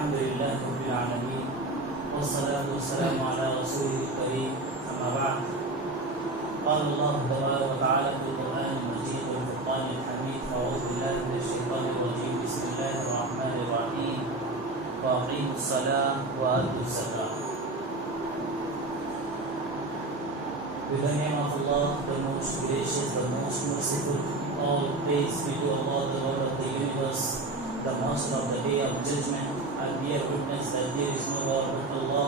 الحمد لله رب العالمين والصلاة والسلام على رسوله الكريم أما بعد قال الله تبارك وتعالى في القرآن المجيد والفرقان الحميد أعوذ بالله من الشيطان الرجيم بسم الله الرحمن الرحيم وأقيموا الصلاة وآتوا الزكاة. With the name of Allah, the most gracious, the most merciful, all praise be to Allah, the Lord of the universe, the Master of the Day of Judgment. I bear witness that there is no God but Allah,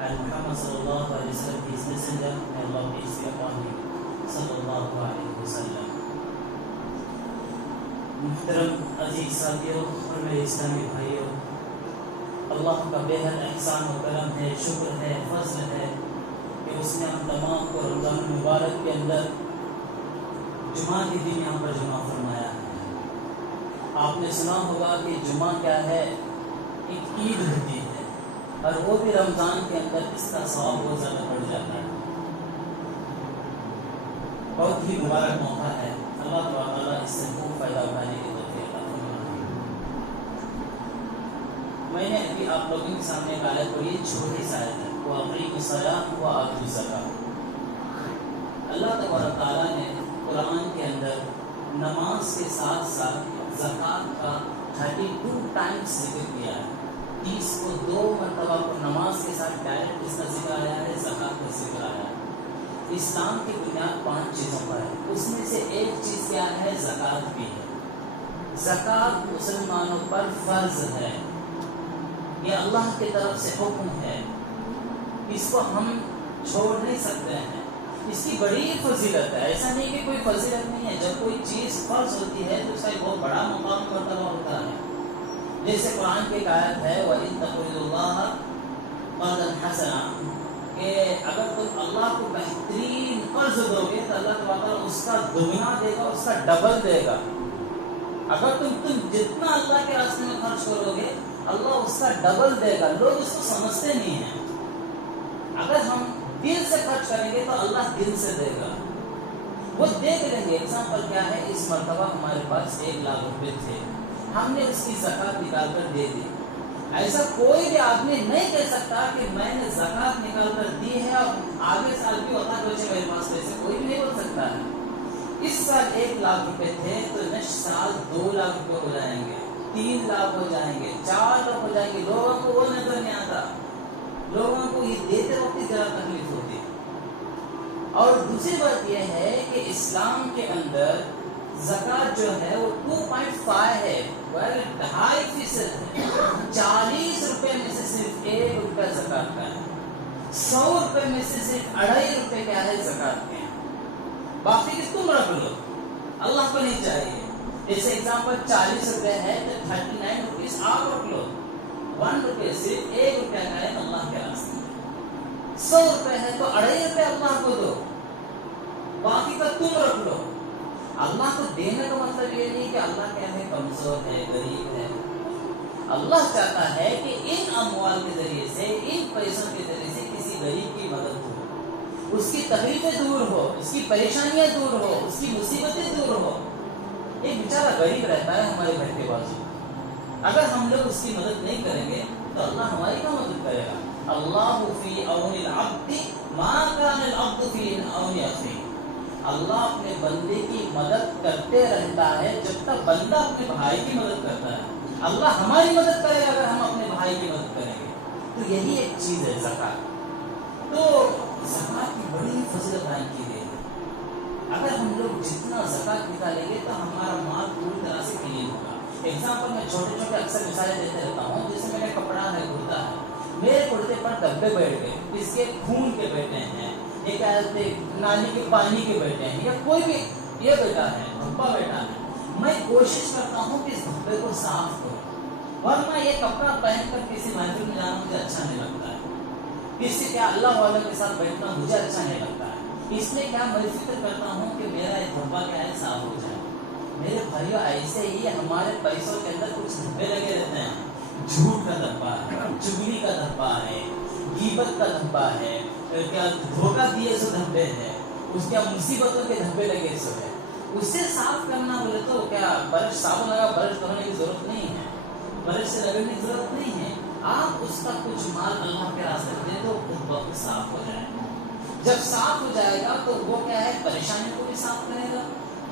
and Muhammad sallallahu alaihi wasallam, His messenger, may Allah peace be upon him. Sallallahu alaihi wasallam. محترم عزیز ساتھیوں اور میرے اسلامی بھائیوں، اللہ کا بےحد احسان و کرم ہے، شکر ہے، فضل ہے کہ اس نے ہم تمام کو رمضان المبارک کے اندر جمعہ کے دن یہاں پر جمع فرمایا ہے۔ آپ نے سنا ہوگا کہ جمعہ کیا ہے، ایک عید ہوتی ہے، اور وہ بھی رمضان کے اندر اس کا ثواب بہت زیادہ بڑھ جاتا ہے۔ بہت ہی مبارک موقع ہے، اللہ تعالیٰ اس سے خوب فائدہ اٹھانے کی توفیق عطا فرمائے۔ میں نے ابھی آپ لوگوں کے سامنے ایک آیت پڑھی، چھوٹی سی آیت ہے، وَأَقِیمُوا الصَّلَاةَ وَآتُوا الزَّکَاةَ۔ اللہ تبارک تعالیٰ نے قرآن کے اندر نماز کے ساتھ ساتھ زکوٰۃ کا 32 ٹائمز ذکر کیا ہے۔ 30 کو 2 مرتبہ کو نماز کے ساتھ ڈائریکٹ اس کا ذکر آیا ہے، زکوٰۃ کا ذکر آیا ہے۔ اسلام کی بنیاد 5 چیزوں پر ہے، اس میں سے ایک چیز کیا ہے، زکوٰۃ بھی ہے۔ زکوٰۃ مسلمانوں پر فرض ہے، یہ اللہ کی طرف سے حکم ہے، اس کو ہم چھوڑ نہیں سکتے ہیں، اس کی بڑی فضیلت ہے۔ ایسا نہیں کہ کوئی فضیلت نہیں ہے، جب کوئی چیز فرض ہوتی ہے تو اس کا ایک بہت بڑا مقام مرتبہ ہوتا ہے۔ جیسے قرآن کی ایک آیت ہے وَإِن تَقْرِضُوا اللَّهَ قَرْضًا حَسَنًا، کہ اگر تم اللہ کو بہترین قرض دو گے تو اللہ تعالیٰ اس کا دگنا دے گا، اس کا ڈبل دے گا۔ اگر تم جتنا اللہ کے راستے میں خرچ کرو گے اللہ اس کا ڈبل دے گا۔ لوگ اس کو سمجھتے نہیں ہیں۔ اگر ہم دل سے خرچ کریں گے تو اللہ دل سے دے گا، وہ دیکھ لیں گے۔ ایگزامپل کیا ہے، اس مرتبہ ہمارے پاس 1 لاکھ روپے تھے، ہم نے اس کی زکوٰۃ نکال کر دے دی۔ ایسا کوئی بھی آدمی نہیں کہہ سکتا کہ میں نے زکوٰۃ نکال کر دی ہے اور آگے سال بھی ہوتا ہے میرے پاس پیسے، کوئی بھی نہیں بول سکتا ہے۔ اس سال 1 لاکھ روپے تھے تو نیکسٹ سال 2 لاکھ روپے ہو جائیں گے، 3 لاکھ ہو جائیں گے، 4 لاکھ ہو جائیں گے۔ لوگوں کو وہ نظر نہیں آتا، لوگوں کو یہ دیتے وقت ذرا تکلیف ہوتی۔ اور دوسری بات یہ ہے کہ اسلام کے اندر زکوٰۃ جو ہے وہ 2.5 ہے، 2.5% ہے۔ 40 روپے میں سے صرف 1 روپیہ زکوٰۃ کا ہے، 100 روپے میں سے صرف 2.5 روپے کیا ہے، زکوٰۃ کے ہیں۔ باقی کہ تم رکھ لو، اللہ کو نہیں چاہیے۔ جیسے ایگزامپل 40 روپے ہے تو 39 روپیز آپ رکھ لو، 1 روپے صرف 1 روپیہ کا ہے اللہ کے راستے میں۔ 100 روپے ہے تو 2.5 روپے اللہ کو دو، باقی کا تم رکھ لو۔ اللہ کو دینے کا مطلب یہ نہیں کہ اللہ کیا ہے، کمزور ہے، غریب ہے۔ اللہ چاہتا ہے کہ ان اموال کے ذریعے سے، ان پیسوں کے ذریعے سے کسی غریب کی مدد ہو، اس کی تکلیفیں دور ہو، اس کی پریشانیاں دور ہو، اس کی مصیبتیں دور ہو۔ ایک بیچارہ غریب رہتا ہے ہمارے گھر کے بازو، اگر ہم لوگ اس کی مدد نہیں کریں گے تو اللہ ہماری کیا مدد کرے گا؟ اللہ فی عون العبد ما کان العبد فی عون اخیہ۔ اللہ اپنے بندے کی مدد کرتے رہتا ہے جب تک بندہ اپنے بھائی کی مدد کرتا ہے۔ اللہ ہماری مدد کرے گا اگر ہم اپنے بھائی کی مدد کریں گے۔ تو یہی ایک چیز ہے زکوٰۃ۔ تو زکوٰۃ کی بڑی فضیلت بیان کی گئی ہے۔ اگر ہم لوگ جتنا زکوٰۃ نکالیں گے تو ہمارا مال پوری طرح سے کلین ہوگا۔ ایگزامپل میں چھوٹے چھوٹے اکثر مثالیں دیتے رہتا ہوں، جیسے میرا کپڑا ہے، کرتا ہے، میرے کرتے پر دھبے بیٹھ گئے، اس کے خون کے بیٹھے ہیں، ایک نالی کے پانی کے بیٹھے ہیں، یا کوئی بھی یہ بیٹا ہے، دھبا بیٹا ہے، میں کوشش کرتا ہوں کہ اس دھبے کو صاف کروں، ورنہ یہ کپڑا پہن کر کسی محفل میں جانا مجھے اچھا نہیں لگتا ہے، کسی کیا اللہ والوں کے ساتھ بیٹھنا مجھے اچھا نہیں لگتا ہے۔ اس لیے کیا میں فکر کرتا ہوں کہ میرا یہ دھبا کیا ہے، صاف ہو جائے۔ میرے بھائیوں ایسے ہی ہمارے پیسوں کے اندر کچھ دھبے لگے رہتے ہیں، جھوٹ کا دھبا ہے، چگلی کا دھبا ہے، غیبت کا دھبا ہے، کیا دھوکہ دیے سو دھبے ہے، اس کیا مصیبتوں کے دھبے لگے سو ہے۔ اسے صاف کرنا بولے تو کیا برش صابن لگا برش کرنے کی ضرورت نہیں ہے، برش سے رگڑنے کی ضرورت نہیں ہے. آپ اس کا کچھ مال اللہ کے راستے میں دے دو, خود بخود صاف ہو جائے گا. جب صاف ہو جائے گا تو وہ کیا ہے, پریشانیوں کو بھی صاف کرے گا,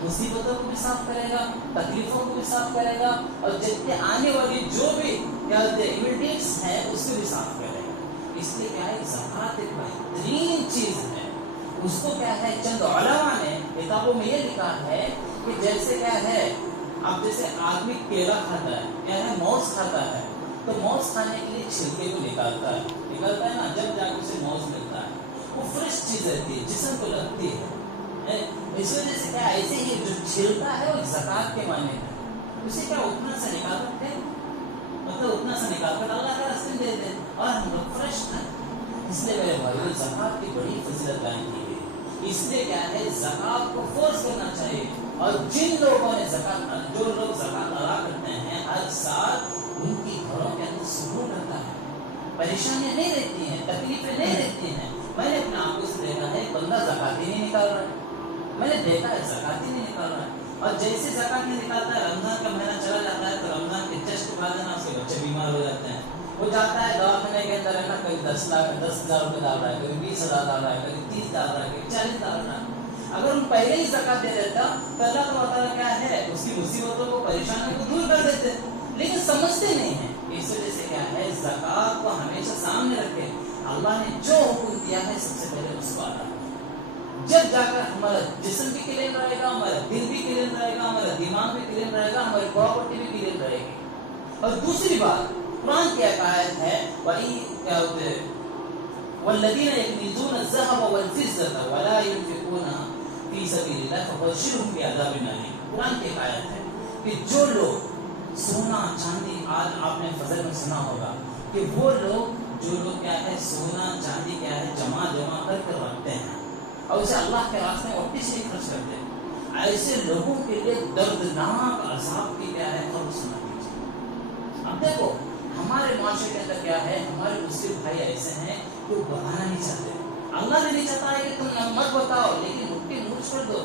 مصیبتوں کو بھی صاف کرے گا, تکلیفوں کو بھی صاف کرے گا, اور جتنے آنے والی جو بھی کیا امیڈیٹس ہیں اس کو بھی صاف کرے گا. اس لیے کیا ہے, زکوٰۃ ایک بہترین چیز ہے. اس کو کیا ہے, چند علماء نے کتابوں میں یہ لکھا ہے کہ جیسے کیا ہے, اب جیسے آدمی کیلا کھاتا ہے, کیا ہے, موز کھاتا ہے, تو موز کھانے کے لیے چھلکے کو نکالتا ہے نا, جب جا کے اسے موز ملتا ہے وہ فریش چیز رہتی ہے, جسم کو لگتی ہے. اس وجہ سے کیا, ایسے ہی جو چھلتا ہے وہ زکوٰۃ کے معنی ہے, اسے کیا اتنا سا نکال کرتے, مطلب اتنا سا نکال کر اللہ کا راستے دے دیں اور ہم لوگ فریش کھائیں. اس لیے میرے بھائی زکوٰۃ کی بڑی فضیلت بیان کی گئی. اس لیے کیا ہے, زکوٰۃ کو فورس کرنا چاہیے. اور جن لوگوں نے زکوٰۃ, جو لوگ زکوٰۃ ادا کرتے ہیں ہر سال, ان کی گھروں کے اندر سکون رہتا ہے, پریشانیاں نہیں رہتی ہیں, تکلیفیں نہیں رہتی ہیں. میں نے اپنے آنکھوں سے دیکھا ہے, بندہ زکوٰۃ ہی نہیں نکال رہا ہے, میں نے دیکھا ہے زکوٰۃ ہی نہیں نکال رہا ہے. اور جیسے زکوٰۃ نہیں نکالتا ہے, رمضان کا مہینہ چلا جاتا ہے, تو رمضان کے جشن بعد نا اس کے بچے بیمار ہو جاتے ہیں. وہ جاتا ہے دواخانے کے اندر ہے نا, کبھی 10,000 روپے ڈال رہا ہے, کبھی 20,000 ڈال رہا ہے, کبھی 30 ڈال رہا ہے, کبھی 40 ڈال رہا ہے. اگر ان پہلے ہی زکوٰۃ دے دیتا تو اللہ تعالیٰ کیا ہے, اس کی مصیبتوں کو, پریشانیوں کو دور کر دیتے, لیکن سمجھتے نہیں ہیں. اس وجہ سے کیا ہے, زکوٰۃ کو ہمیشہ سامنے رکھے. اللہ نے جو حکم دیا ہے سب سے پہلے اس کو ادا کریں. جب جا کر ہمارا جسم بھی کلین رہے گا, ہمارا دل بھی کلین رہے گا, ہمارا دماغ بھی کلین رہے گا, ہماری پراپرٹی بھی کلین رہے گی. اور دوسری بات, قرآن کی آیت ہے, وَالَّذِينَ يَكْنِزُونَ الذَّهَبَ وَالْفِضَّةَ وَلَا يُنْفِقُونَهَا فِي سَبِيلِ اللَّهِ فَبَشِّرْهُم بِعَذَابٍ أَلِيمٍ. قرآن کی آیت ہے کہ جو لوگ سونا چاندی, آج آپ نے فضل میں سنا ہوگا کہ وہ لوگ, جو لوگ کیا ہے سونا چاندی کیا ہے جمع کر کے رکھتے ہیں اور اسے اللہ کے راستے میں واپس نہیں خرچ کرتے, ایسے لوگوں کے لیے دردناک عذاب کی کیا ہے خبر سنا دیجیے. اب دیکھو ہمارے معاشرے کے اندر کیا ہے, ہمارے مسلم بھائی ایسے ہیں جو بتانا نہیں چاہتے. اللہ نے نہیں چاہتا ہے کہ تم مت بتاؤ, لیکن مٹھی مونچھ کر دو.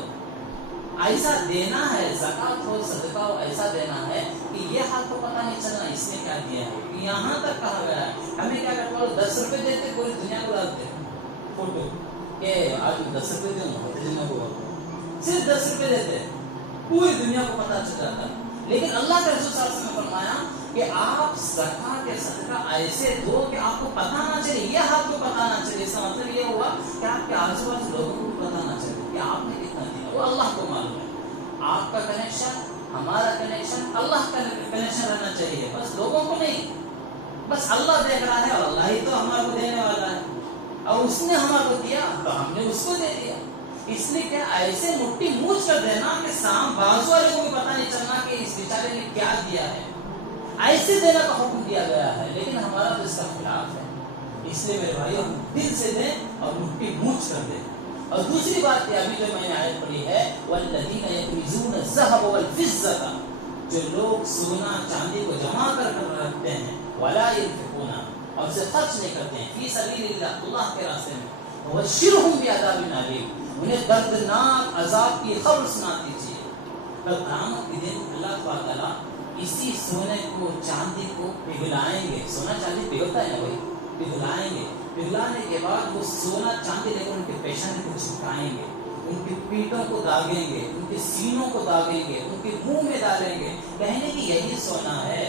ایسا دینا ہے, زکوٰۃ ہو, صدقہ ہو, ایسا دینا ہے کہ یہ حال کو پتہ نہیں چلنا اس نے کیا دیا ہے. یہاں تک کہا گیا ہے, ہمیں کیا کرتا ہے, 10 روپے دیتے پوری دنیا کو ڈالتے فوٹو کہ آج 10 روپے دوں گا, صرف 10 روپے دیتے, پوری دنیا کو پتہ چل جاتا. لیکن اللہ کے رسول صلی اللہ علیہ وسلم نے فرمایا کہ آپ زکوٰۃ یا صدقہ ایسے دو کہ آپ کو پتہ نہ چلے, یہ آپ کو پتہ نہ چلے. اس کا مطلب یہ ہوا کہ آپ کے آس پاس لوگوں کو پتہ نہ چلے کہ آپ نے کتنا دیا, وہ اللہ کو معلوم ہے. آپ کا کنیکشن, ہمارا کنیکشن, اللہ کا کنیکشن رہنا چاہیے, بس لوگوں کو نہیں. بس اللہ دیکھ رہا ہے, اللہ ہی تو ہمارے کو دینے والا ہے, اور اس نے ہمارے کو دیا تو ہم نے اس کو دے دیا. اس لیے کیا ایسے مٹھی مونچھ کر دینا کہ بازو والے کو بھی پتہ نہیں چلنا کہ اس بیچارے نے کیا دیا ہے, ایسے دینے کا حکم دیا گیا ہے. لیکن ہمارا تو اس کا خلاف ہے. اس لیے میرے بھائی ہم دل سے دیں اور مٹھی مونچھ کر دیں. اور دوسری بات یہ ابھی جو میں نے آیت پڑھی ہے, وَالَّذِينَ يَكْنِزُونَ الذَّهَبَ وَالْفِضَّةَ, جو لوگ سونا چاندی کو جمع کر رکھتے ہیں, وَلَا يُنْفِقُونَ, اور اسے خرچ نہیں کرتے ہیں, فِي سَبِيلِ اللَّهِ, اللہ کے راستے میں, وَبَشِّرْهُم بِعَذَابٍ أَلِيمٍ, انہیں دردناک عذاب کی خبر سنا دیجیے. کل قیامت کے دن اللہ تعالیٰ اسی سونے کو چاندی کو پگھلائیں گے. سونا چاندی پگھلتا ہے نا بھائی, پگھلائیں گے. پگھلانے کے بعد وہ سونا چاندی لے کر ان کے پیشانے کو چپکائیں گے, ان کی پیٹوں کو داغیں گے, ان کے سینوں کو داغیں گے, ان کے منہ میں ڈالیں گے, کہیں گے کہ یہی سونا ہے,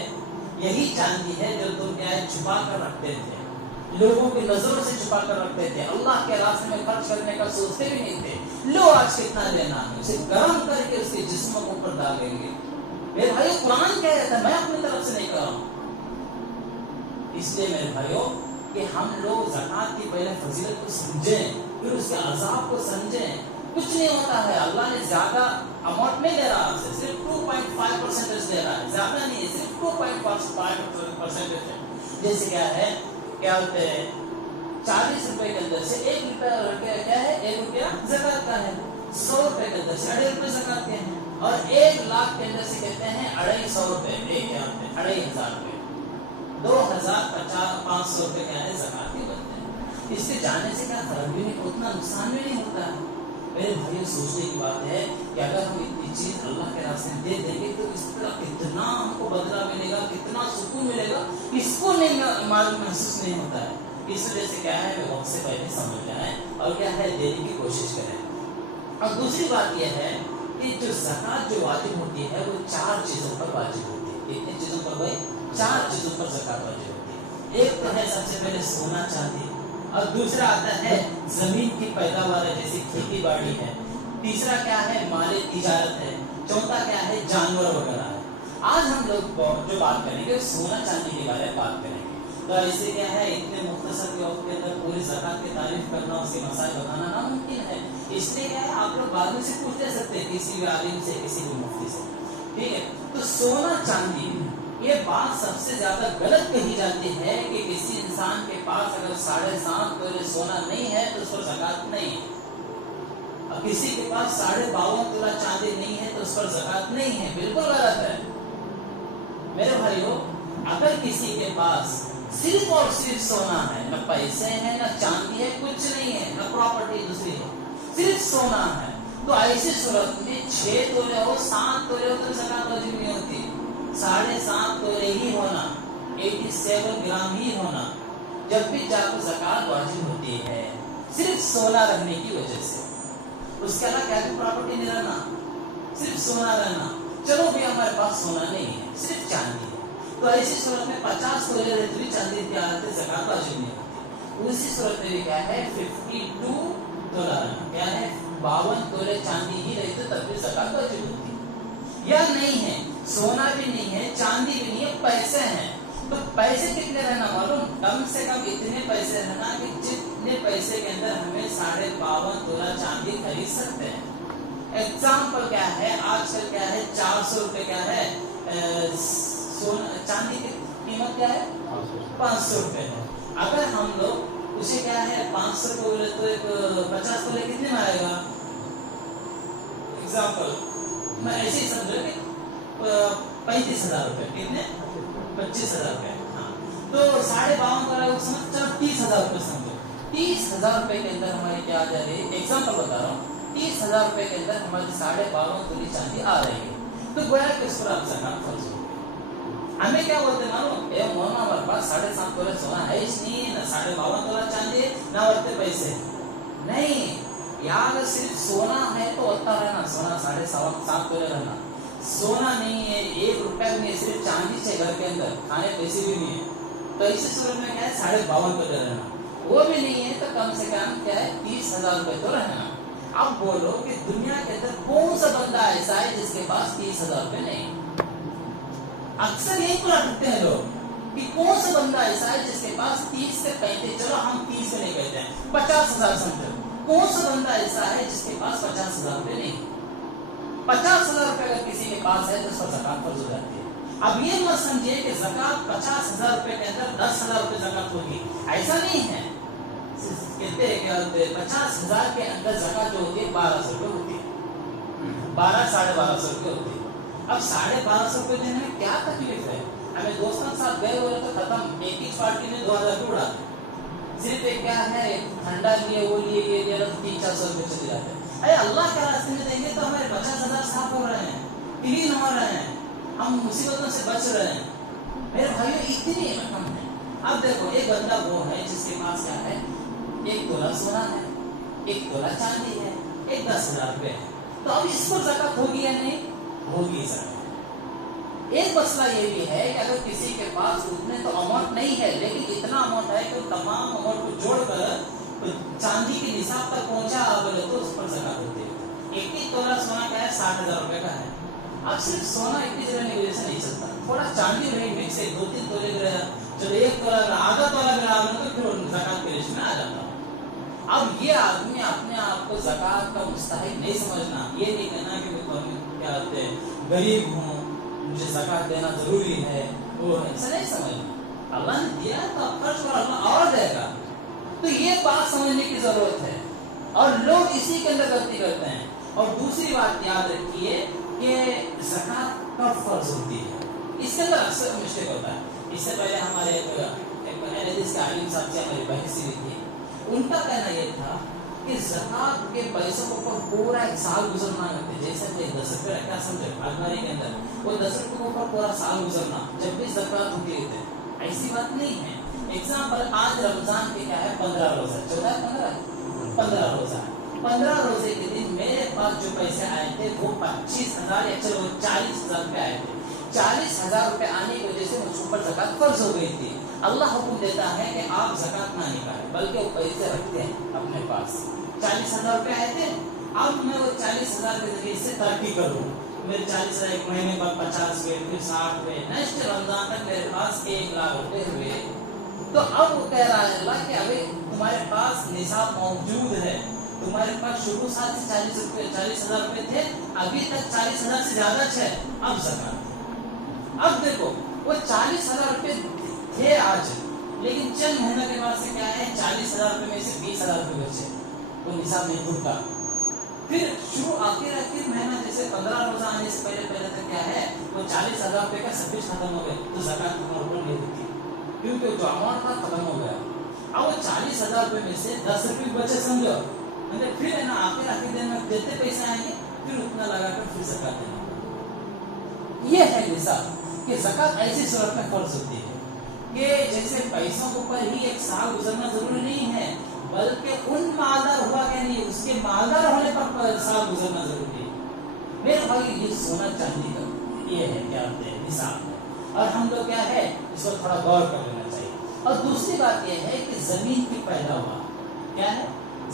یہی چاندی ہے جو تم کیا ہے چھپا کر رکھتے تھے, لوگوں کی نظروں سے چھپا کر رکھتے تھے, اللہ کے راستے میں خرچ کرنے کا سوچتے بھی نہیں تھے. لو آج کتنا لینا ہے, اسے گرم کر کے اس کے جسموں کو اوپر ڈالیں گے. میرے بھائیو قرآن کہہ رہتا ہے, میں اپنی طرف سے نہیں کر رہا ہوں. اس لیے میرے بھائیو کہ ہم لوگ زکوٰۃ کی پہلے فضیلت کو سمجھیں, پھر اس کے عذاب کو سمجھیں. کچھ نہیں ہوتا ہے, اللہ نے زیادہ اماؤنٹ نہیں دے رہا آپ سے, صرف 2.5% دے رہا ہے, زیادہ نہیں ہے, صرف 2.5% ہے. جیسے کیا ہے, کیا ہوتے ہیں 40 روپے کے اندر سے 1 روپیہ کیا ہے, 1 روپیہ زکوٰۃ کا ہے. 100 روپے کے اندر سے 2.5 روپے زکوٰۃ کے ہیں, اور 1 لاکھ کے اندر سے کہتے ہیں 250 روپے, 2,500 روپے, 2,500 روپے کیا ہے زکوٰۃ کے بنتے ہیں. اس کے جانے سے کیا فرق بھی نہیں, اتنا نقصان بھی نہیں ہوتا ہے. میرے بھائیوں سوچنے کی بات ہے کہ اگر ہم اتنی چیز اللہ کے راستے میں دے دیں گے تو اس طرح کتنا ہم کو بدلہ ملے گا، کتنا سکون ملے گا، اس کو نہیں معلوم محسوس نہیں ہوتا ہے. اس وجہ سے کیا ہے کہ وقت سے پہلے سمجھ جائیں اور کیا ہے دینے کی کوشش کریں. اور دوسری بات یہ ہے کہ جو زکوٰۃ جو واجب ہوتی ہے وہ 4 چیزوں پر واجب ہوتی ہے. کتنی چیزوں پر بھائی؟ 4 چیزوں پر زکوٰۃ واجب ہوتی ہے. ایک تو ہے سب سے پہلے سونا چاندی، اور دوسرا آتا ہے زمین کی پیداوار ہے جیسے کھیتی باڑی ہے، تیسرا کیا ہے مال تجارت ہے، چوتھا کیا ہے جانور وغیرہ ہے. آج ہم لوگ جو بات کریں گے سونا چاندی کے بارے میں بات کریں گے. تو ایسے کیا ہے اتنے مختصر کے وقت کے اندر پوری زکوٰۃ کی تعریف کرنا، اس کے مسائل بتانا ناممکن ہے. اس لیے کیا ہے آپ لوگ بعد میں سے پوچھ لے سکتے ہیں کسی بھی عالم سے، کسی بھی مفتی سے. ٹھیک ہے. تو سونا چاندی یہ بات سب سے زیادہ غلط کہی جاتی ہے کہ کسی انسان کے پاس اگر 7.5 تولے سونا نہیں ہے تو اس پر زکوٰۃ نہیں ہے، اور کسی کے پاس 52.5 تولہ چاندی نہیں ہے تو اس پر زکوٰۃ نہیں ہے. بالکل غلط ہے میرے بھائیو. اگر کسی کے پاس صرف اور صرف سونا ہے، نہ پیسے ہیں نہ چاندی ہے، کچھ نہیں ہے، نہ پراپرٹی دوسری ہے، صرف سونا ہے، تو ایسی صورت میں 6 تولے ہو 7 تولے ہو تو زکوٰۃ واجب نہیں ہوتی. 7.5 تولے ہی ہونا، 87 گرام ہی ہونا، جب بھی جا کر زکوٰۃ واجب ہوتی ہے صرف سونا رہنے کی وجہ سے. اس کے علاوہ کیا پراپرٹی نہیں رہنا، صرف سونا رہنا. چلو بھی ہمارے پاس سونا نہیں ہے، صرف چاندی ہے، تو ایسی صورت میں 50 تولے رہتے بھی چاندی تیار سے زکوٰۃ واجب نہیں ہوتی. اسی صورت میں کیا ہے 52 تولہ رہنا، کیا ہے 52 تولے چاندی ہی رہتے تب بھی زکوٰۃ واجب ہوتی. یا نہیں ہے، سونا بھی نہیں ہے، چاندی بھی نہیں ہے، پیسے ہیں، تو پیسے کتنے رہنا معلوم؟ کم سے کم اتنے پیسے رہنا کہ جتنے پیسے کے اندر ہمیں 52.5 تولہ چاندی خرید سکتے ہیں. ایگزامپل کیا ہے، آج کل کیا ہے 400 روپے کیا ہے چاندی کی قیمت کیا ہے 500 روپے ہے. اگر ہم لوگ اسے کیا ہے 500 کو بولے تو ایک 50 تولے کتنے میں آئے گا؟ ایگزامپل میں ایسے ہی سمجھو کہ 35,000 روپے، کتنے 25,000 روپے. ہاں تو 52.5 تولہ سمجھ چلو 30,000 روپے سمجھو. 30,000 روپے کے اندر ہماری کیا آ جا رہی ہے، ایگزامپل بتا رہا ہوں، 30,000 روپے کے اندر ہماری 52.5 تولی چاندی آ رہی ہے. تو گویا کہ اس پر آپ زکوٰۃ فرض ہو. ہمیں کیا بولتے ہیں معلوم؟ اے مولانا ہمارے پاس 7.5 تولے سونا ہے ہی نہیں، نہ 52.5 تولہ چاندی ہے، نہ اتنے پیسے نہیں. یا اگر صرف سونا ہے تو اتنا رہنا، سونا 7.5 تولے رہنا. سونا نہیں ہے، 1 روپیہ بھی نہیں ہے، صرف چاندی سے گھر کے اندر، کھانے پیسے بھی نہیں ہے، تو اسی صورت میں کیا ہے 52.5 تولے رہنا. وہ بھی نہیں ہے تو کم سے کم کیا ہے 30,000 روپے تو رہنا. اب بولو کہ دنیا کے اندر کون سا بندہ ایسا ہے جس کے پاس 30,000 روپے نہیں؟ اکثر یہی پورا ڈھونڈتے ہیں لوگ کہ کون سا بندہ ایسا ہے جس کے پاس 30 سے 35، چلو ہم 30 میں نہیں کہتے ہیں، 50,000 سمجھو. کون سا بندہ ایسا ہے جس کے پاس 50,000 روپے نہیں؟ 50,000 روپے اگر کسی کے پاس ہے تو اس پر زکوٰۃ فرض ہو جاتی ہے. اب یہ مت سمجھے کہ زکوٰۃ 50,000 روپے کے اندر 10,000 روپے زکوٰۃ ہوگی، ایسا نہیں ہے. کہتے ہیں کہ 50,000 کے اندر زکوٰۃ جو ہوتی ہے 1,200 روپے ہوتی ہے، 1200-1250 روپے ہوتی ہے. اب 1250 روپے دینے میں کیا تکلیف ہے؟ ہمیں دوستوں کے ساتھ گئے ہوئے تو ختم، ایک ہی پارٹی میں 2,000 روپے اڑا دیں. صرف ایک کیا ہے ٹھنڈا لیے وہ لیے یہ لیا 300-400 روپے چلے جاتے ہیں. ارے اللہ کے راستے میں دیں گے تو ہمارے 50,000 صاف ہو رہے ہیں، کلین ہو رہے ہیں، ہم مصیبتوں سے بچ رہے ہیں. میرے بھائیو اتنی رقم ہے. اب دیکھو ایک بندہ وہ ہے جس کے پاس کیا ہے 1 تولہ سونا ہے، 1 تولہ چاندی ہے، 10,000 روپے ہے، تو اب اس پر زکوٰۃ ہوگی یا نہیں؟ ہوگی زکوٰۃ. ایک مسئلہ یہ بھی ہے کہ اگر کسی کے پاس اتنے تو اماؤنٹ نہیں ہے لیکن اتنا اماؤنٹ ہے کہ تمام اماؤنٹ کو جوڑ کر چاندی کی نصاب تک پہنچا بولے تو اس پر زکوٰۃ ہوتی ہے. 1 تولہ سونا کیا ہے 60,000 روپے کا ہے. اب صرف سونا 1 جگہ کی وجہ سے نہیں چلتا، تھوڑا چاندی رہی مکس ہے، 2-3 تولے بھی رہا، چلو 1 تولہ کا آدھا تولہ بھی رہا تو پھر زکوٰۃ کے لسٹ میں آ جاتا. اب یہ آدمی اپنے آپ کو زکوٰۃ کا مستحق نہیں سمجھنا، یہ نہیں کہنا کہ میں کیا ہوتے ہیں غریب ہوں مجھے زکوٰۃ دینا ضروری ہے، وہ ایسا نہیں سمجھنا. اللہ نے دیا تو آپ خرچ کرو، اللہ اور دے گا. تو یہ بات سمجھنے کی ضرورت ہے اور لوگ اسی کے اندر غلطی کرتے ہیں. اور دوسری بات یاد رکھیے کہ زکوٰۃ کب فرض ہوتی ہے، اس کے اندر اکثر مسٹیک ہوتا ہے. اس سے پہلے ہمارے ایک حدیث کے عالم صاحب سے ہماری بحث ہوئی تھی. ان کا کہنا یہ تھا کہ زکات کے پیسوں کو پورا ایک سال گزرنا کرتے. جیسے کہ 10 روپے رکھا سمجھے الماری کے اندر, وہ 10 روپے کے اوپر پورا سال گزرنا جب بھی زکات ہوتی ہے. ایسی بات نہیں ہے. ایگزامپل آج رمضان کے کیا ہے 15 روزہ, 15 روزہ. 15 روزے کے دن میرے پاس جو پیسے آئے تھے وہ 25,000 یا چلو 40,000 روپے آئے تھے. 40,000 روپے آنے کی وجہ سے مجھ پر زکات فرض ہو گئی تھی. اللہ حکم دیتا ہے کہ آپ زکات نہ نکالیں بلکہ وہ پیسے رکھتے ہیں اپنے پاس. 40,000 روپے آئے تھے, اب میں وہ 40,000 کے ذریعے سے ترقی کروں. میرے 40,000 ایک مہینے بعد 50 ہوئے, پھر 60 ہوئے, نیکسٹ رمضان تک میرے پاس 1 لاکھ روپے ہوئے. تو اب وہ کہہ رہا ہے اللہ کہ ابھی تمہارے پاس نصاب موجود ہے, تمہارے پاس شروع سے 40,000 روپے تھے, ابھی تک 40,000 سے زیادہ ہے, اب زکات. اب دیکھو وہ 40,000 روپے تھے آج, لیکن چند مہینوں کے بعد سے کیا ہے 40,000 روپے میں سے 20,000 روپے بچے, تو نصاب نہیں ٹوٹا. پھر شروع آخر مہینہ جیسے 15 روزہ آنے سے پہلے تک کیا ہے وہ 40,000 روپے کا سب کچھ ختم ہو گئے, تو زکات تمہارے اوپر نہیں ہوتی کیونکہ جو اماؤنٹ تھا ختم ہو گیا. اب وہ 40,000 روپے میں سے 10 روپے بچے سمجھو, پھر ہے نا آخر دن میں جتنے پیسے آئیں گے پھر اتنا لگا کر پھر زکات دینا. یہ ہے نصاب کہ زکات ایسی صورت میں فرض ہوتی ہے کہ جیسے پیسوں کے اوپر ہی ایک سال گزرنا ضروری نہیں ہے, بلکہ ان مالدار ہوا کہ نہیں اس کے مالدار ہونے پر سال گزرنا ضروری ہے. میرے بھائی یہ سونا چاندی کا یہ ہے کیا ہوتے ہیں نصاب ہے, اور ہم لوگ کیا ہے اس کو تھوڑا غور کر لینا چاہیے. اور دوسری بات یہ ہے کہ زمین کی پیداوار کیا ہے,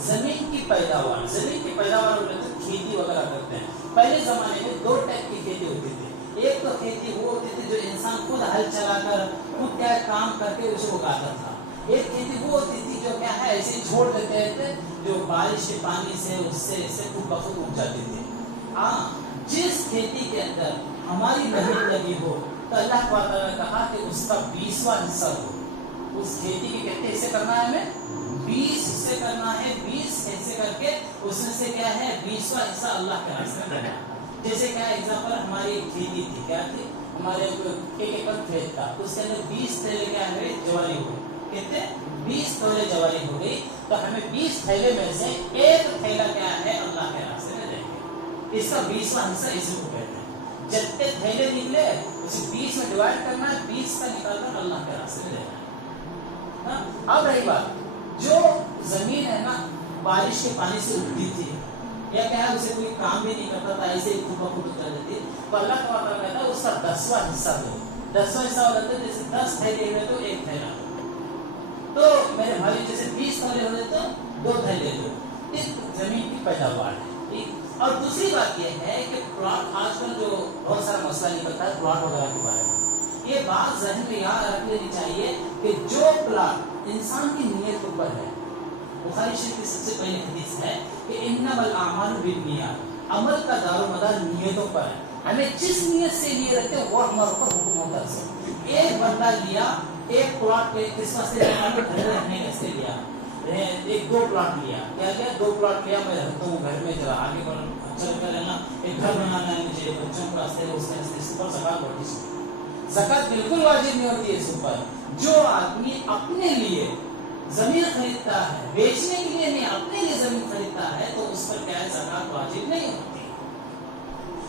زمین کی پیداوار. زمین کی پیداوار کھیتی وغیرہ کرتے ہیں. پہلے زمانے میں 2 ٹائپ کی کھیتی ہوتی تھی. ایک تو کھیتی وہ ہوتی تھی جو انسان خود ہل چلا کر خود کیا کام کر کے اسے اگاتا تھا. ایک کھیتی وہ ہوتی تھی جو کیا ہے ایسے ہی چھوڑ دیتے تھے, جو بارش کے پانی سے اس سے خود بخود اگ جاتی تھی. ہاں, جس کھیتی کے اندر ہماری محنت لگی ہو تو اللہ تعالیٰ نے کہا کہ اس کا 20واں حصہ ہو. اس کھیتی کے کہتے حصے کرنا ہے, ہمیں 20 حصے کرنا ہے. 20 حصے کر کے اس میں سے کیا ہے 20واں حصہ اللہ کے راستے میں دینا. جیسے کیا ایگزامپل ہماری کھیتی تھی, کیا تھی ہمارے 1 ایکڑ کھیت تھا, اس کے اندر 20 تھیلے کیا ہوئے جواری ہوئے, کہتے 20 تھیلے جواری ہو گئی, تو ہمیں 20 تھیلے میں سے 1 تھیلا کیا ہے اللہ کے راستے میں دیں گے. اس کا 20واں حصہ اسی کو کہتے ہیں. جتنے تھیلے نکلے اسے 20 میں ڈیوائڈ کرنا ہے, 20 کا نکال کر اللہ کے راستے میں دینا ہے. اب رہی بات جو زمین ہے نا بارش کے پانی سے اگتی تھی یا کیا ہے اسے کوئی کام بھی نہیں کرتا تھا, ایسے ہی خود بخود اگ جاتی تھی, تو اللہ تعالیٰ کہتا ہے اس کا 10واں حصہ دو. 10واں حصہ ہو جاتا ہے جیسے 10 تھیلے ہوئے تو 1 تھیلا. تو میرے بھائی جیسے 20 تھیلے ہوئے تو 2 تھیلے دو. اس زمین کی پیداوار ہے. اور دوسری بات یہ ہے کہ پلاٹ, آج کل جو بہت سارا مسئلہ نکلتا ہے پلاٹ وغیرہ کے بارے میں, یہ بات ذہن میں یاد رکھ لینی چاہیے کہ جو پلاٹ انسان کی نیت کے اوپر ہے, بخاری شریف کی سب سے پہلی حدیث ہے کہ انما الاعمال بالنیات, عمل کا دار و مدار نیتوں پر ہے. ہمیں جس نیت سے لیے رہتے ہیں وہ ہمارے اوپر حکم ہوتا ہے. ایک بندہ لیا, ایک پلاٹ کے کس واسطے گھر رہنے کیسے لیا, 2 پلاٹ لیا, کیا کیا 2 پلاٹ لیا, میں رہتا ہوں گھر میں, ذرا آگے بڑھ چل کر لینا, ایک گھر بنانا ہے مجھے, بچوں کو راستے اس پر زکات ہوتی ہے. زکات بالکل واجب نہیں ہوتی ہے اس پر. جو آدمی اپنے لیے زمین خریدتا ہے, بیچنے کے لیے نہیں, اپنے لیے زمین خریدتا ہے, تو اس پر کیا ہے زکات واجب نہیں ہوتی.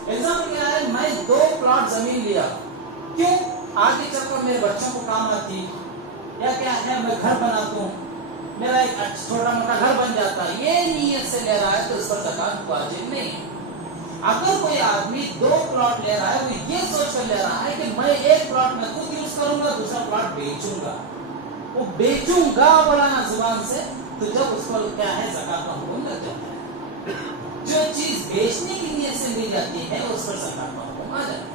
ایگزامپل کیا ہے, میں 2 پلاٹ زمین لیا, کیوں آگے چل کر میرے بچوں کو کام آتی, یا کیا ہے میں گھر بناتا ہوں, میرا ایک چھوٹا موٹا گھر بن جاتا ہے, یہ نیت سے لے رہا ہے تو اس پر زکات واجب نہیں ہے. اگر کوئی آدمی 2 پلاٹ لے رہا ہے وہ یہ سوچ کر لے رہا ہے کہ میں ایک پلاٹ میں خود یوز کروں گا, دوسرا پلاٹ بیچوں گا, وہ بیچوں گا بولانا زبان سے, تو جب اس پر کیا ہے زکات کا حکم لگ جاتا ہے. جو چیز بیچنے کی نیت سے مل جاتی ہے اس پر زکات کا حکم آ جاتا ہے.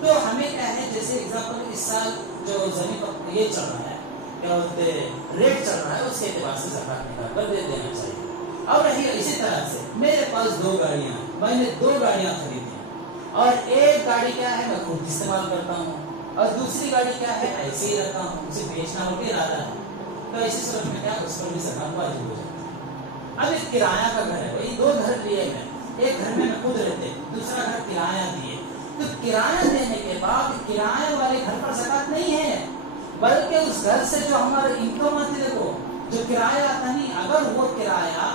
تو ہمیں کیا ہے جیسے ایگزامپل اس سال جو زمین پر یہ چل رہا ہے, کیا بولتے ریٹ چل رہا ہے, اس کے اعتبار سے زکات نکال کر دے دینا چاہیے. اب رہی اسی طرح سے میرے پاس 2 گاڑیاں ہیں, میں نے 2 گاڑیاں خریدی, اور ایک گاڑی کیا ہے میں خود استعمال کرتا ہوں, اور دوسری گاڑی کیا ہے ایسے ہی رکھا ہوں, اسے بیچنا ہو کے ارادہ ہے, تو ایسی صورت میں کیا اس پر بھی زکات واجب ہو جاتی ہے. اب ایک کرایہ کا گھر ہے, وہی 2 گھر لیے میں, ایک گھر میں خود رہتے, دوسرا گھر کرایہ دیے, تو کرایہ دینے کے بعد کرایہ والے گھر پر زکات نہیں ہے, بلکہ اس گھر سے جو ہمارے انکم آتی ہے, دیکھو جو کرایہ آتا نہیں, اگر وہ کرایہ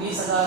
20,000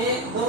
1, 2,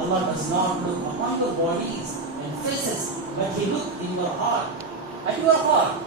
Allah does not look upon your bodies and faces, but He look in your heart, at your heart.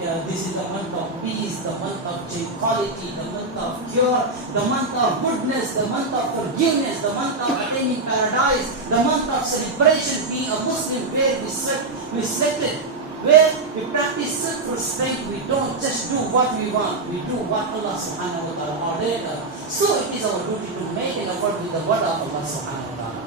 this is the month of peace, the month of equality, the month of cure, the month of goodness, the month of forgiveness, the month of attaining paradise, the month of celebration, being a Muslim, where we settle, where we practice self-restraint. We don't just do what we want, we do what Allah subhanahu wa ta'ala ordered us. So it is our duty to make an effort with the word of Allah subhanahu wa ta'ala.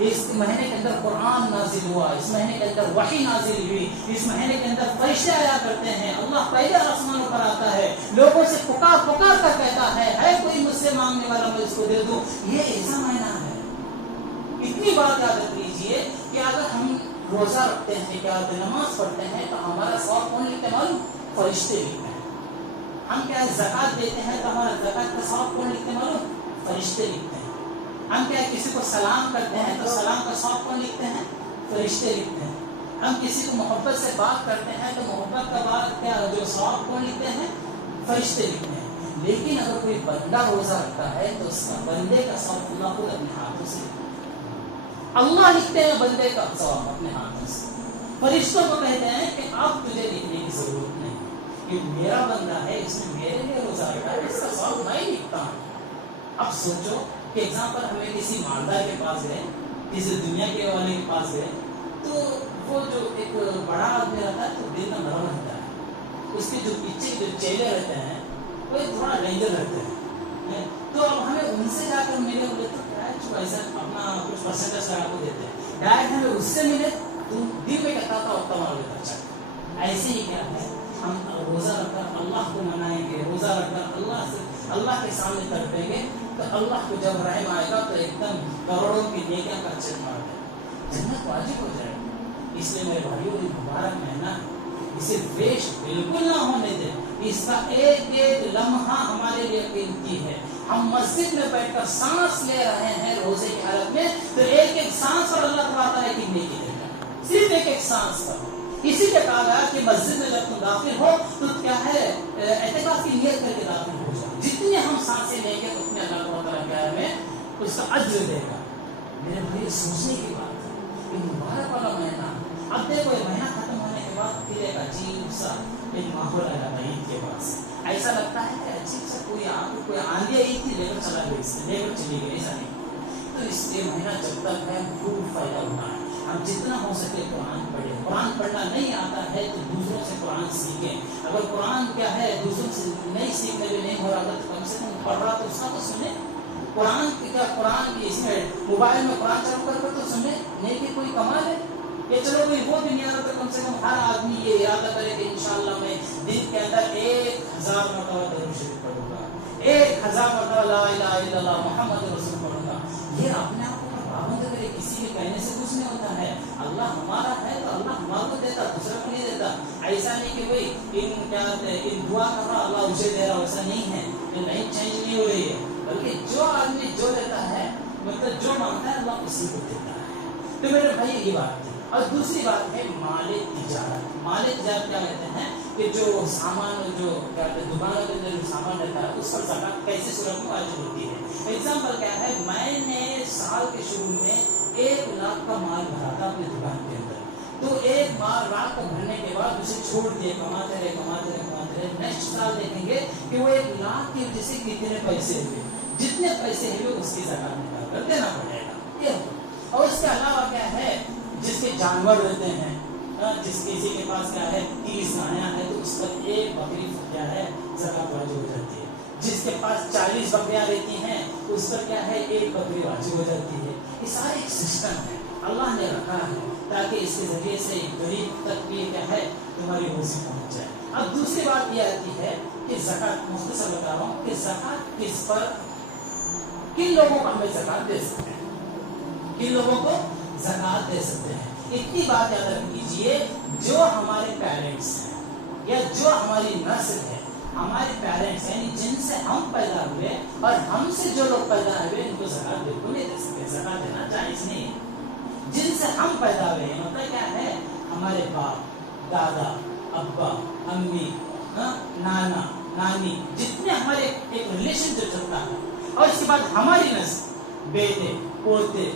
اس مہینے کے اندر قرآن نازل ہوا، اس مہینے کے اندر وحی نازل ہوئی، اس مہینے کے اندر فرشتے آیا کرتے ہیں، اللہ پہلے آسمانوں پر آتا ہے، لوگوں سے پکار پکار کر کہتا ہے کوئی مجھ سے مانگنے والا میں اس کو دے دوں۔ یہ ایسا مہینہ ہے۔ اتنی بات یاد رکھ لیجیے کہ اگر ہم روزہ رکھتے ہیں، کیا نماز پڑھتے ہیں، تو ہمارا ثواب کون لکھتے ہیں معلوم؟ فرشتے لکھتے ہیں۔ ہم کیا زکات دیتے ہیں تو ہمارا زکات کا ثواب کون لکھتے ہیں معلوم؟ فرشتے لکھتے ہیں۔ ہم کیا کسی کو سلام کرتے ہیں تو سلام کا ثواب کون لکھتے ہیں؟ فرشتے لکھتے ہیں۔ ہم کسی کو محبت سے بات کرتے ہیں تو محبت کا بات کیا جو ثواب کون لکھتے ہیں؟ فرشتے لکھتے ہیں۔ لیکن اگر کوئی بندہ روزہ رکھتا ہے تو اس کا بندے کا ثواب اللہ خود اپنے ہاتھوں سے لکھتا ہے۔ اللہ لکھتے ہیں بندے کا ثواب اپنے ہاتھوں سے۔ فرشتوں کو کہتے ہیں کہ اب تجھے لکھنے کی ضرورت نہیں، کہ میرا بندہ ہے، اس نے میرے لیے روزہ رکھا ہے، اس کا ثواب میں ہی لکھتا ہوں۔ اب سوچو کہ ایگزامپل ہمیں کسی مالدار کے پاس گئے، کسی دنیا کے والے کے پاس گئے، تو وہ جو ایک بڑا آدمی رہتا ہے تو دل میں نرم رہتا ہے، اس کے جو پیچھے جو چیلے رہتے ہیں وہ تھوڑا ڈینجر رہتے ہیں، تو اب ہمیں ان سے جا کر ملے بولے تو کیا ہے ایسا اپنا کچھ پرسنٹیج لگا کو دیتے ہیں، ڈائریکٹ ہمیں اس سے ملے تو دل میں کہتا تھا اتنا مال لیتا چاہتا۔ ایسے ہی کیا ہے، ہم روزہ رکھ کر اللہ کو منائیں گے، روزہ رکھ کر اللہ کے سامنے تڑپیں گے تو اللہ کو جب رحم آئے گا تو ایک دم کروڑوں کی نیکیاں کا چیک مار دے گا، جنت واجب ہو جائے گی۔ اس لیے میرے بھائیوں یہ مبارک مہینہ اسے ویسٹ بالکل نہ ہونے دیں، اس کا ایک ایک لمحہ ہمارے لیے قیمتی ہے۔ ہم مسجد میں بیٹھ کر سانس لے رہے ہیں روزے کی حالت میں، تو ایک ایک سانس پر اللہ تعالیٰ ہے کتنے کی دے گا، صرف ایک ایک سانس پر۔ اسی کے کہا گیا کہ مسجد میں جب تم داخل ہو تو کیا ہے اعتکاف کی نیت کر کے داخل ہو جاؤ، جتنے ہم سانسیں لیں گے اتنے اللہ تعالیٰ کیا ہے ہمیں اس کا اجر دے گا۔ میرے بھائی سوچنے کی بات ہے، یہ مبارک والا مہینہ، اب دیکھو یہ مہینہ ختم ہونے کے بعد پھر ایک عجیب سا ایک ماحول آیا عید کے بعد سے، ایسا لگتا ہے کہ عجیب سا کوئی آندھی عید تھی لے کر چلا گئی، اس نے لے کر چلی گئی، ایسا نہیں۔ تو اس لیے مہینہ جب تک ہے خوب فائدہ اٹھائیں، ہم جتنا ہو سکے قرآن پڑھیں، قرآن پڑھنا نہیں آتا ہے تو دوسروں سے قرآن سیکھیں، اگر قرآن کیا ہے دوسروں سے نہیں سیکھنے میں نہیں ہو رہا تو کم سے کم پڑھ رہا تو اس کا تو سنیں، قرآن کیا قرآن اس میں موبائل میں قرآن چلو کر تو سنیں، نہیں کہ کوئی کمال ہے کہ چلو کوئی وہ بھی نہیں آ رہا تو کم سے کم ہر آدمی یہ ارادہ کرے کہ انشاءاللہ میں دن کے اندر 1000 مرتبہ درود شریف پڑھوں گا، 1000 مرتبہ لا الہ الا اللہ محمد رسول پڑھوں گا۔ یہ اپنے آپ کو پابند کرے، کسی کے کہنے سے کچھ نہیں ہوتا ہے، اللہ ہمارا ہے تو اللہ ہمارا کو دیتا، دوسرا کو نہیں دیتا۔ ایسا نہیں کہ بھائی ان دعا کر رہا اللہ اسے دے رہا، ایسا نہیں ہے، یہ نہیں چینج نہیں ہو رہی ہے، بلکہ جو آدمی جو دیتا ہے مطلب جو مانگتا ہے اللہ اسی کو دیتا ہے۔ تو میرے بھائی یہ بات تھی۔ اور دوسری بات ہے مال تجارت۔ مال تجارت کیا کہتے ہیں کہ جو سامان جو کیا کہتے ہیں دکانوں کے اندر جو سامان رہتا ہے اس پر زکات کیسے صورت میں واجب ہوتی ہے۔ ایگزامپل کیا ہے، میں نے سال کے شروع میں 1 لاکھ کا مال بھرا تھا اپنی دکان کے اندر، تو 1 لاکھ کا بھرنے کے بعد اسے چھوڑ دیے، کماتے رہے، نیکسٹ سال دیکھیں گے کہ وہ 1 لاکھ کی وجہ سے کتنے پیسے ہوئے، جتنے پیسے ہوئے اس کی زکات نکال کر دینا پڑے گا۔ اور اس کے علاوہ کیا ہے، جس کے جانور رہتے ہیں، جس کسی کے پاس کیا ہے 30 گائیاں ہے تو اس پر 1 بکری کیا ہے زکات واجب ہو جاتی ہے، جس کے پاس 40 بکریاں رہتی ہیں اس پر کیا ہے 1 بکری واجب ہو جاتی ہے۔ یہ سارا ایک سسٹم ہے اللہ نے رکھا ہے تاکہ اس کے ذریعے سے غریب تک بھی کیا ہے تمہاری روزی پہنچ جائے۔ اب دوسری بات یہ آتی ہے کہ زکات، مختصر بتا رہا ہوں کہ زکات کس پر، کن لوگوں کو ہمیں زکات دے سکتے ہیں، کن لوگوں کو زکات دے سکتے ہیں۔ اتنی بات یاد رکھ لیجیے، جو ہمارے پیرنٹس ہیں یا جو ہماری نسل ہے، ہمارے پیرنٹس یعنی جن سے ہم پیدا ہوئے اور ہم سے جو لوگ پیدا ہوئے ان کو زکات بالکل نہیں دے سکتے، زکات دینا جائز نہیں ہے۔ جن سے ہم پیدا ہوئے ہیں مطلب کیا ہے، ہمارے باپ، دادا، ابا، امی، نانا، نانی، جتنے ہمارے ایک ریلیشن جو چلتا ہے، اور اس کے بعد ہماری نسل، بیٹے، پوتے،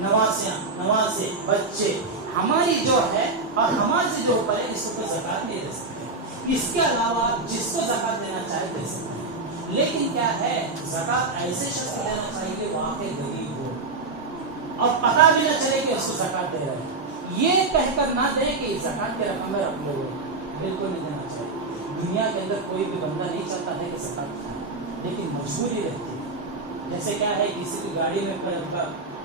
نواسیاں، نواسے، بچے، ہماری جو ہے اور ہمارے سے جو اوپر ہے اس کو زکات نہیں دے سکتے۔ اس کے علاوہ جس کو زکات دینا چاہے دے سکتے ہیں، لیکن کیا ہے زکات ایسے شخص کو دینا چاہیے واقعی غریب ہو اور پتہ بھی نہ چلے کہ اس کو زکات دے رہے ہیں، یہ کہہ کر نہ دیں کہ زکات کے رقم میں رکھ لو، بالکل نہیں دینا چاہیے۔ دنیا کے اندر کوئی بھی بندہ نہیں چاہتا ہے کہ زکات کھائے، لیکن مجبوری رہتی ہے۔ جیسے کیا ہے کسی کی گاڑی میں